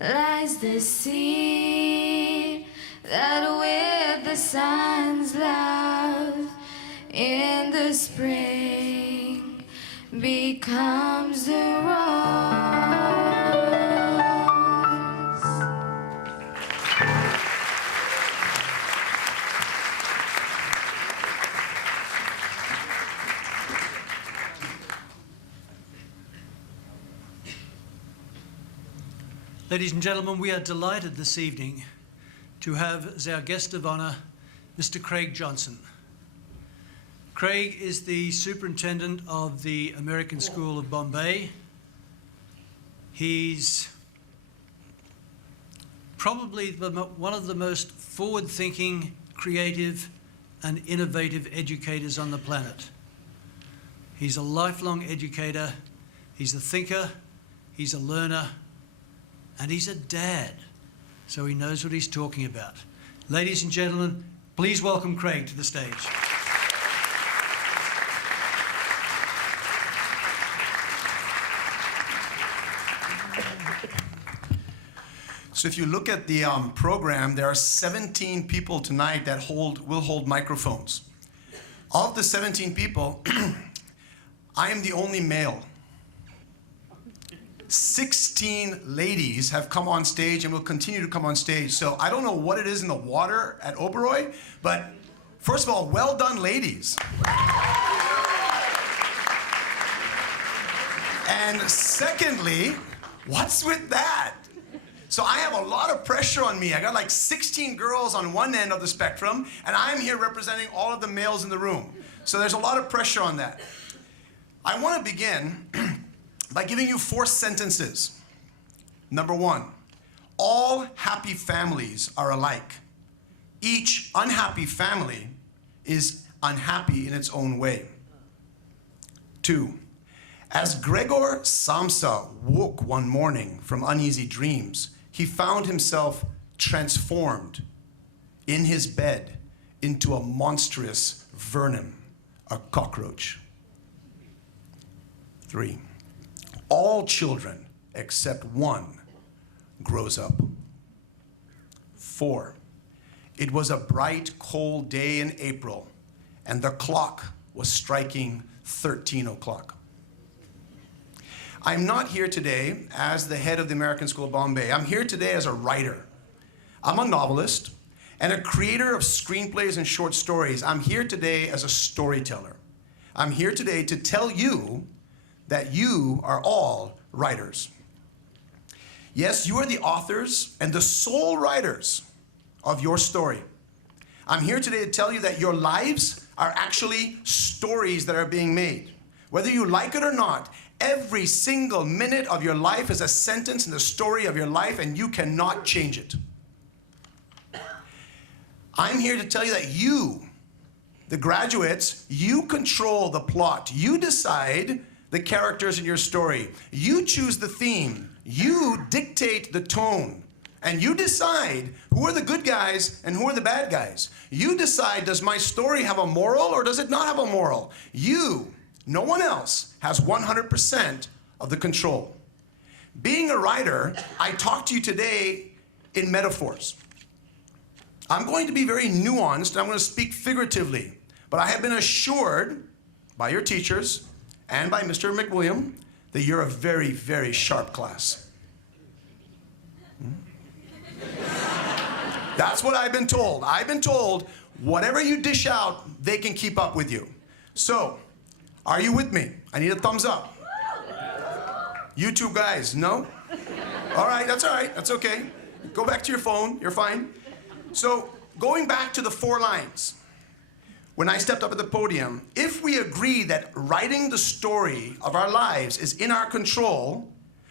lies the seed that with the sun's love in the spring becomes a rose. Ladies and gentlemen, we are delighted this evening to have as our guest of honor Mr. Craig Johnson. Craig is the superintendent of the American School of Bombay. He's probably one of the most forward-thinking, creative, and innovative educators on the planet. He's a lifelong educator, he's a thinker, he's a learner, and he's a dad, so he knows what he's talking about. Ladies and gentlemen, please welcome Craig to the stage. So if you look at the program, there are 17 people tonight that will hold microphones. Of the 17 people, I am the only male. 16 ladies have come on stage and will continue to come on stage. So I don't know what it is in the water at Oberoi, but first of all, well done, ladies. And secondly, what's with that? So I have a lot of pressure on me. I got like 16 girls on one end of the spectrum, and I'm here representing all of the males in the room. So there's a lot of pressure on that. I want to begin by giving you 4 sentences. Number 1, all happy families are alike. Each unhappy family is unhappy in its own way. 2, as Gregor Samsa woke one morning from uneasy dreams, he found himself transformed in his bed into a monstrous vermin, a cockroach. 3, all children except one grows up. 4, it was a bright, cold day in April, and the clock was striking 13 o'clock. I'm not here today as the head of the American School of Bombay. I'm here today as a writer. I'm a novelist and a creator of screenplays and short stories. I'm here today as a storyteller. I'm here today to tell you that you are all writers. Yes, you are the authors and the sole writers of your story. I'm here today to tell you that your lives are actually stories that are being made. Whether you like it or not, every single minute of your life is a sentence in the story of your life, and you cannot change it. I'm here to tell you that you, the graduates, you control the plot. You decide the characters in your story. You choose the theme. You dictate the tone. And you decide who are the good guys and who are the bad guys. You decide, does my story have a moral or does it not have a moral? You, no one else, has 100% of the control. Being a writer, I talk to you today in metaphors. I'm going to be very nuanced, and I'm going to speak figuratively. But I have been assured by your teachers and by Mr. McWilliam that you're a very, very sharp class. That's what I've been told. I've been told whatever you dish out, they can keep up with you. So, are you with me? I need a thumbs up. You two guys, no? All right, that's okay. Go back to your phone, you're fine. So, going back to the 4 lines. When I stepped up at the podium, if we agree that writing the story of our lives is in our control,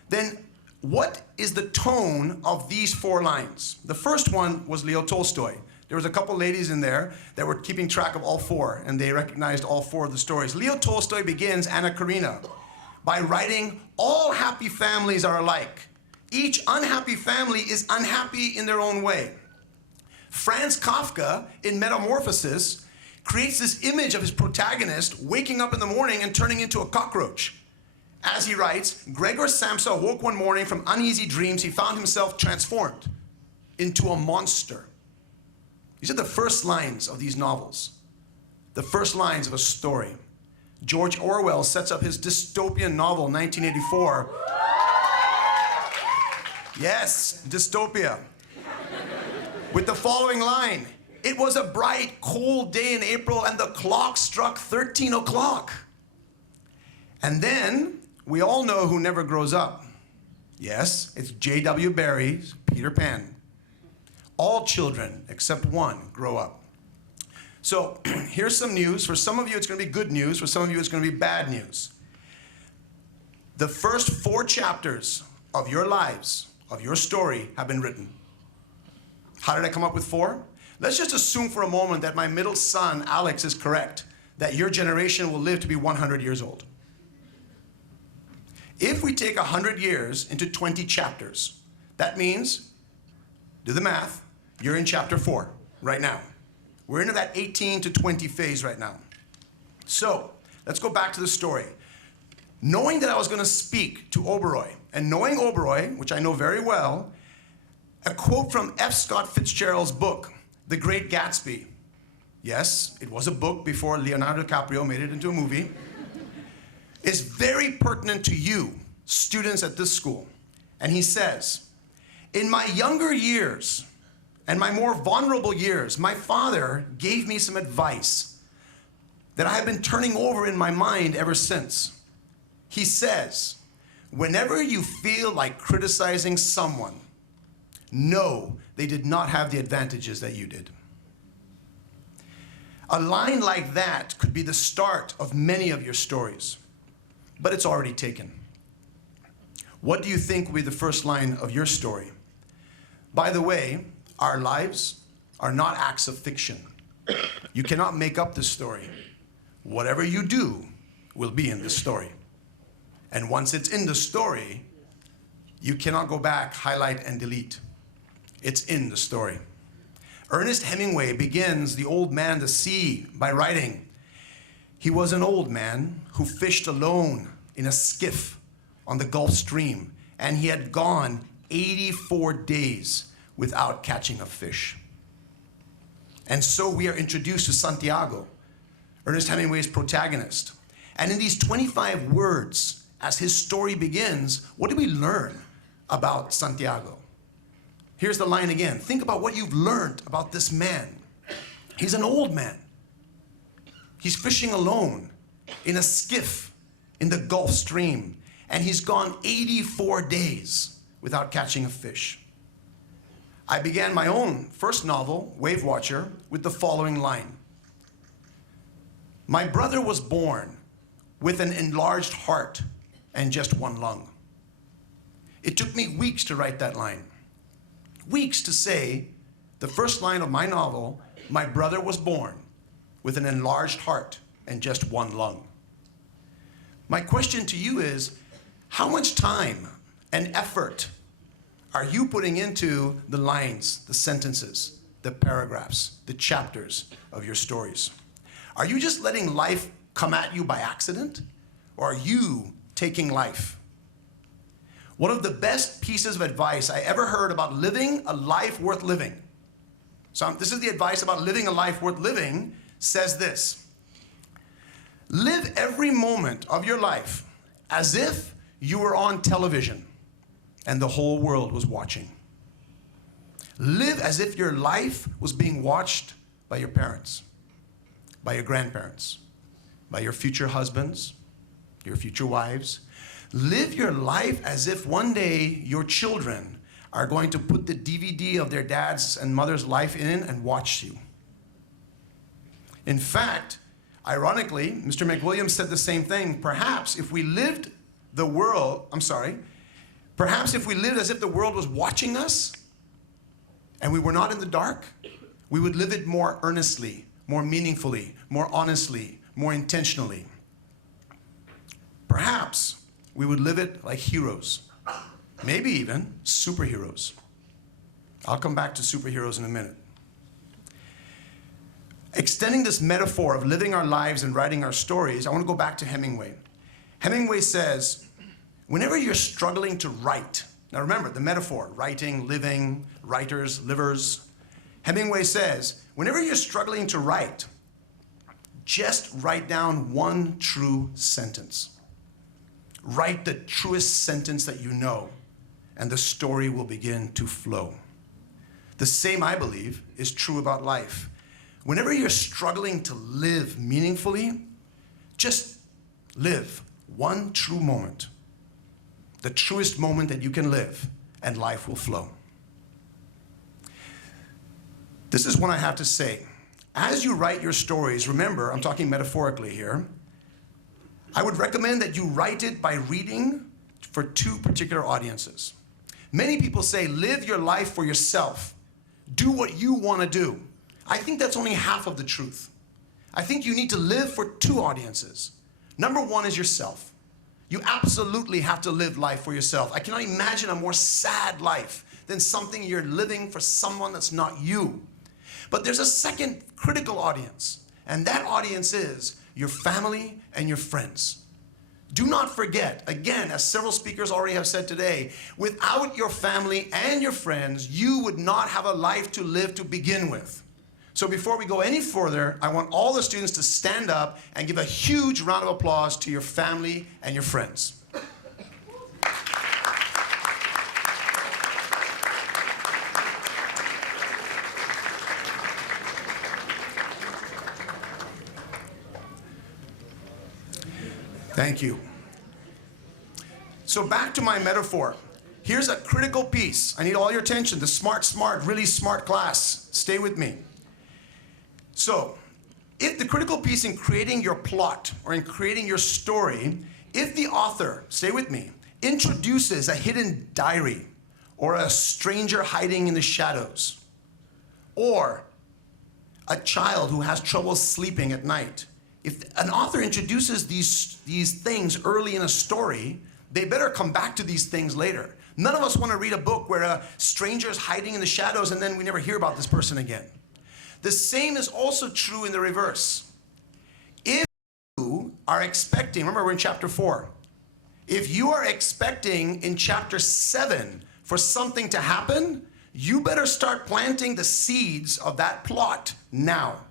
then what is the tone of these 4 lines? The first one was Leo Tolstoy. There was a couple ladies in there that were keeping track of all 4, and they recognized all 4 of the stories. Leo Tolstoy begins Anna Karenina by writing, all happy families are alike. Each unhappy family is unhappy in their own way. Franz Kafka, in Metamorphosis, creates this image of his protagonist waking up in the morning and turning into a cockroach. as he writes, Gregor Samsa awoke one morning from uneasy dreams. He found himself transformed into a monster. These are the first lines of these novels, the first lines of a story. George Orwell sets up his dystopian novel, 1984. Yes, dystopia. With the following line, "It was a bright, cold day in April and the clock struck 13 o'clock. And then, we all know who never grows up. Yes, it's J.W. Barrie's Peter Pan. All children, except one, grow up. So, here's some news. For some of you, it's going to be good news. For some of you, it's going to be bad news. The first 4 chapters of your lives, of your story, have been written. How did I come up with 4? Let's just assume for a moment that my middle son, Alex, is correct, that your generation will live to be 100 years old. If we take 100 years into 20 chapters, that means, do the math, you're in chapter 4 right now. We're into that 18 to 20 phase right now. So, let's go back to the story. Knowing that I was going to speak to Oberoi, and knowing Oberoi, which I know very well, a quote from F. Scott Fitzgerald's book, The Great Gatsby. Yes, it was a book before Leonardo DiCaprio made it into a movie. Is very pertinent to you, students at this school. And he says, "In my younger years and my more vulnerable years, my father gave me some advice that I have been turning over in my mind ever since. He says, whenever you feel like criticizing someone, know they did not have the advantages that you did." A line like that could be the start of many of your stories, but it's already taken. What do you think will be the first line of your story? By the way, our lives are not acts of fiction. You cannot make up this story. Whatever you do will be in this story. And once it's in the story, you cannot go back, highlight, and delete. It's in the story. Ernest Hemingway begins The Old Man to Sea by writing, "He was an old man who fished alone in a skiff on the Gulf Stream, and he had gone 84 days without catching a fish." And so we are introduced to Santiago, Ernest Hemingway's protagonist. And in these 25 words, as his story begins, what do we learn about Santiago? Here's the line again. Think about what you've learned about this man. He's an old man. He's fishing alone in a skiff in the Gulf Stream, and he's gone 84 days without catching a fish. I began my own first novel, Wave Watcher, with the following line. "My brother was born with an enlarged heart and just one lung." It took me weeks to write that line. Weeks to say the first line of my novel, "My brother was born with an enlarged heart and just one lung." My question to you is, how much time and effort are you putting into the lines, the sentences, the paragraphs, the chapters of your stories? Are you just letting life come at you by accident? Or are you taking life? One of the best pieces of advice I ever heard about living a life worth living, so this is the advice about living a life worth living, says this: live every moment of your life as if you were on television and the whole world was watching. Live as if your life was being watched by your parents, by your grandparents, by your future husbands, your future wives. Live your life as if one day your children are going to put the DVD of their dad's and mother's life in and watch you. In fact, ironically, Mr. McWilliams said the same thing. Perhaps if we lived perhaps if we lived as if the world was watching us and we were not in the dark, we would live it more earnestly, more meaningfully, more honestly, more intentionally. Perhaps we would live it like heroes, maybe even superheroes. I'll come back to superheroes in a minute. Extending this metaphor of living our lives and writing our stories, I want to go back to Hemingway. Hemingway says, whenever you're struggling to write, now remember the metaphor, writing, living, writers, livers. Hemingway says, whenever you're struggling to write, just write down one true sentence. Write the truest sentence that you know, and the story will begin to flow. The same, I believe, is true about life. Whenever you're struggling to live meaningfully, just live one true moment, the truest moment that you can live, and life will flow. This is what I have to say. As you write your stories, remember, I'm talking metaphorically here, I would recommend that you write it by reading for two particular audiences. Many people say, live your life for yourself. Do what you want to do. I think that's only half of the truth. I think you need to live for two audiences. Number one is yourself. You absolutely have to live life for yourself. I cannot imagine a more sad life than something you're living for someone that's not you. But there's a second critical audience, and that audience is your family and your friends. Do not forget, again, as several speakers already have said today, without your family and your friends, you would not have a life to live to begin with. So before we go any further, I want all the students to stand up and give a huge round of applause to your family and your friends. Thank you. So back to my metaphor. Here's a critical piece. I need all your attention. The smart, really smart class. Stay with me. So, if the critical piece in creating your plot or in creating your story, if the author, stay with me, introduces a hidden diary or a stranger hiding in the shadows, or a child who has trouble sleeping at night, if an author introduces these things early in a story, they better come back to these things later. None of us want to read a book where a stranger is hiding in the shadows and then we never hear about this person again. The same is also true in the reverse. If you are expecting, remember we're in chapter 4, if you are expecting in chapter 7 for something to happen, you better start planting the seeds of that plot now.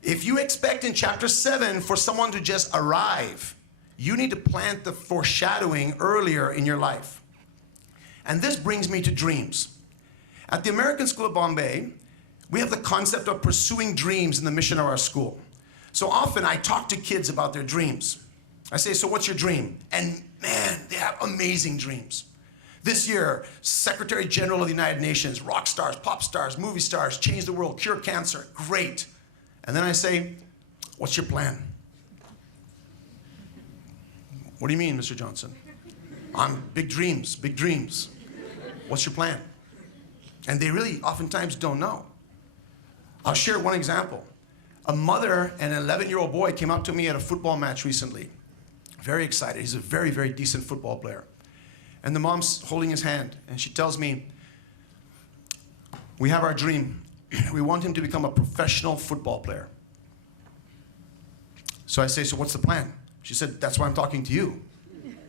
If you expect in chapter 7 for someone to just arrive, you need to plant the foreshadowing earlier in your life. And this brings me to dreams. At the American School of Bombay, we have the concept of pursuing dreams in the mission of our school. So often I talk to kids about their dreams. I say, so what's your dream? And man, they have amazing dreams. This year, Secretary General of the United Nations, rock stars, pop stars, movie stars, change the world, cure cancer, great. And then I say, what's your plan? What do you mean, Mr. Johnson? I'm big dreams, big dreams. What's your plan? And they really oftentimes don't know. I'll share one example. A mother and an 11-year-old boy came up to me at a football match recently. Very excited. He's a very, very decent football player. And the mom's holding his hand, and she tells me, we have our dream. We want him to become a professional football player. So I say, so what's the plan? She said, that's why I'm talking to you.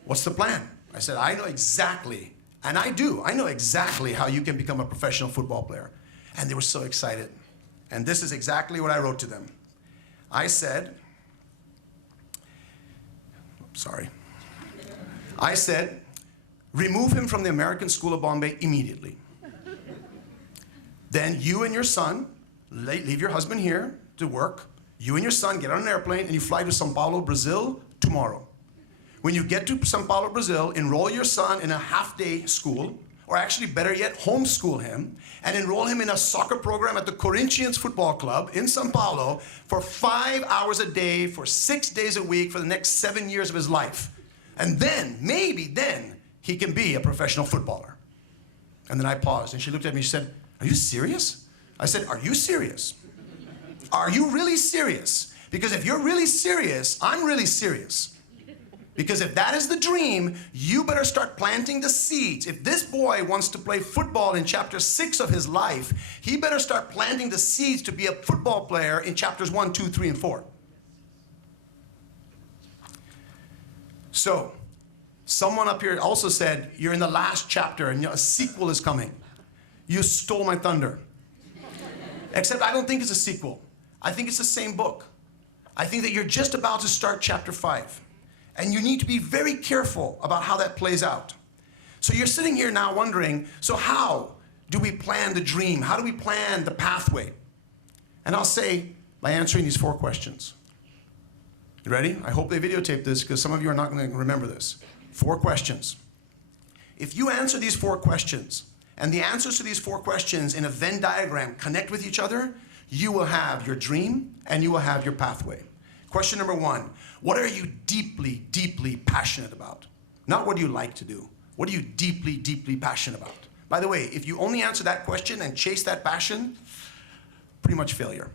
What's the plan? I said, I know exactly, and I know exactly how you can become a professional football player. And they were so excited. And this is exactly what I wrote to them. I said, remove him from the American School of Bombay immediately. Then you and your son, leave your husband here to work. You and your son get on an airplane and you fly to Sao Paulo, Brazil tomorrow. When you get to Sao Paulo, Brazil, enroll your son in a half-day school, or actually better yet, homeschool him, and enroll him in a soccer program at the Corinthians Football Club in Sao Paulo for 5 hours a day, for 6 days a week, for the next 7 years of his life. And then, maybe then, he can be a professional footballer. And then I paused, and she looked at me, she said, are you serious? I said, are you serious? Are you really serious? Because if you're really serious, I'm really serious. Because if that is the dream, you better start planting the seeds. If this boy wants to play football in chapter 6 of his life, he better start planting the seeds to be a football player in chapters 1, 2, 3, and 4. So, Someone up here also said, you're in the last chapter and a sequel is coming. You stole my thunder. Except I don't think it's a sequel. I think it's the same book. I think that you're just about to start chapter 5. And you need to be very careful about how that plays out. So you're sitting here now wondering, so how do we plan the dream? How do we plan the pathway? And I'll say by answering these 4 questions. You ready? I hope they videotape this because some of you are not going to remember this. 4 questions. If you answer these 4 questions, and the answers to these 4 questions in a Venn diagram connect with each other, you will have your dream and you will have your pathway. Question number 1, what are you deeply, deeply passionate about? Not what do you like to do. What are you deeply, deeply passionate about? By the way, if you only answer that question and chase that passion, pretty much failure.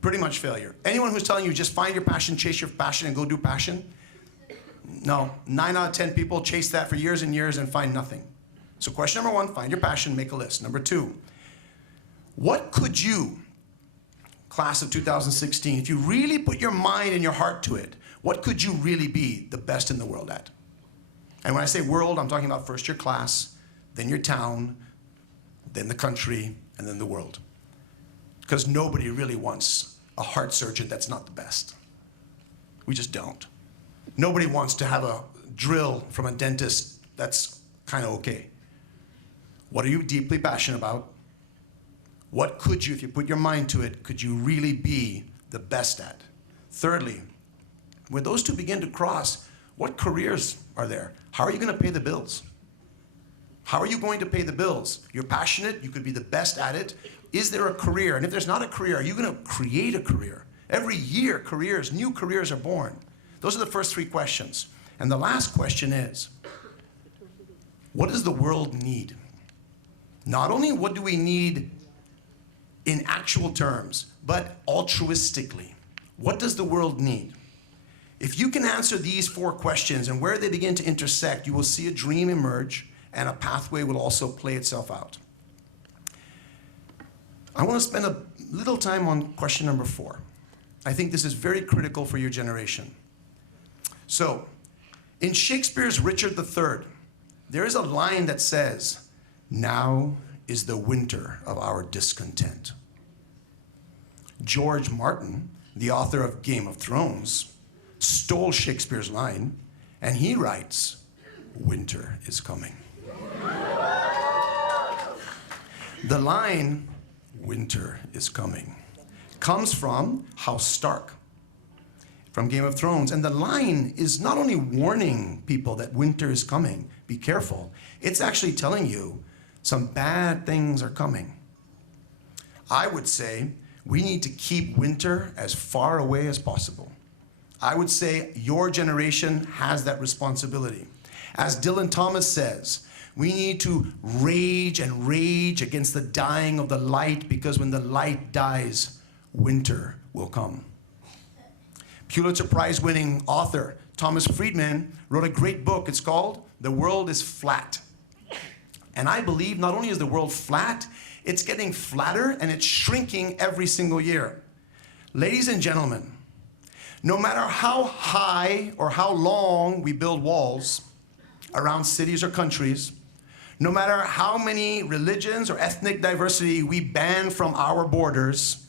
Pretty much failure. Anyone who's telling you just find your passion, chase your passion, and go do passion, no, 9 out of 10 people chase that for years and years and find nothing. So question number 1, find your passion, make a list. Number 2, what could you, class of 2016, if you really put your mind and your heart to it, what could you really be the best in the world at? And when I say world, I'm talking about first your class, then your town, then the country, and then the world. Because nobody really wants a heart surgeon that's not the best. We just don't. Nobody wants to have a drill from a dentist that's kind of okay. What are you deeply passionate about? What could you, if you put your mind to it, could you really be the best at? Thirdly, when those 2 begin to cross, what careers are there? How are you going to pay the bills? How are you going to pay the bills? You're passionate, you could be the best at it. Is there a career? And if there's not a career, are you going to create a career? Every year, new careers are born. Those are the first 3 questions. And the last question is, what does the world need? Not only what do we need in actual terms, but altruistically. What does the world need? If you can answer these 4 questions and where they begin to intersect, you will see a dream emerge and a pathway will also play itself out. I want to spend a little time on question number 4. I think this is very critical for your generation. So, in Shakespeare's Richard III, there is a line that says, "Now is the winter of our discontent." George Martin, the author of Game of Thrones, stole Shakespeare's line, and he writes, "Winter is coming." The line, "Winter is coming," comes from House Stark, from Game of Thrones. And the line is not only warning people that winter is coming, be careful, it's actually telling you some bad things are coming. I would say we need to keep winter as far away as possible. I would say your generation has that responsibility. As Dylan Thomas says, we need to rage and rage against the dying of the light, because when the light dies, winter will come. Pulitzer Prize winning author Thomas Friedman wrote a great book. It's called The World is Flat. And I believe not only is the world flat, it's getting flatter and it's shrinking every single year. Ladies and gentlemen, no matter how high or how long we build walls around cities or countries, no matter how many religions or ethnic diversity we ban from our borders,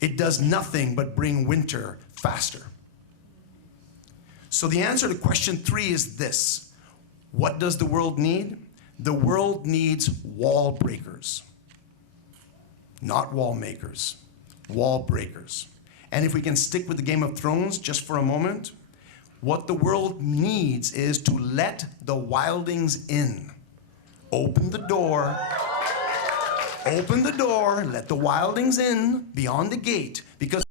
it does nothing but bring winter faster. So the answer to question 3 is this. What does the world need? The world needs wall breakers. Not wall makers, wall breakers. And if we can stick with the Game of Thrones just for a moment, what the world needs is to let the wildlings in. Open the door, let the wildlings in beyond the gate, because